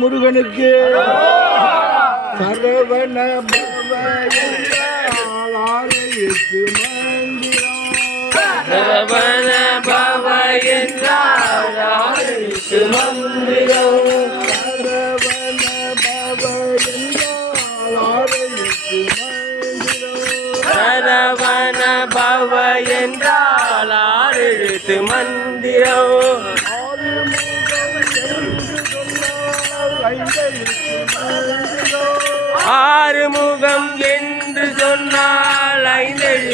முருகனுக்கு. சரவண பவயத்து சரவண பவ என்றாருக்கு மந்திரம் சரவண பவ என்றாருக்கு மந்திரம் சரவண பவ என்றால் ஆறு மந்திரம்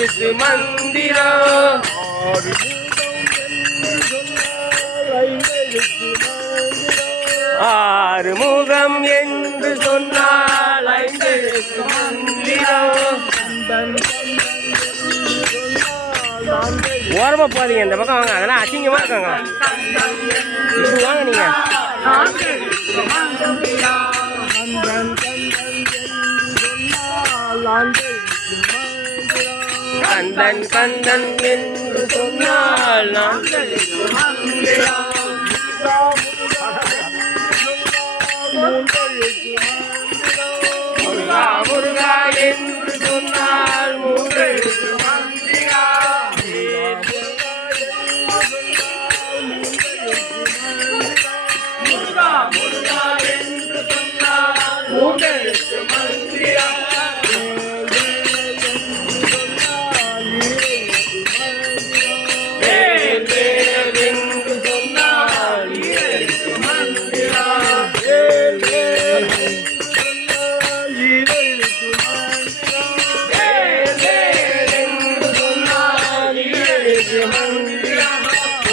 ஐந்தெழுத்து மந்திரம் ஆறுமுகம் என்று சொன்னால் ஐந்தெழுத்து மந்திரம் ஓரமா போதீங்க இந்த பக்கம் வாங்க. அதெல்லாம் அசிங்கமா இருக்காங்க. இப்படி வாங்க நீங்க. கந்தன் கந்தன் என்று சொன்னால் நான்கெழுத்து முருகா முருகா என்று சொன்னால் மூன்றெழுத்து முருகா முருகா என்று சொன்னால்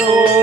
Oh.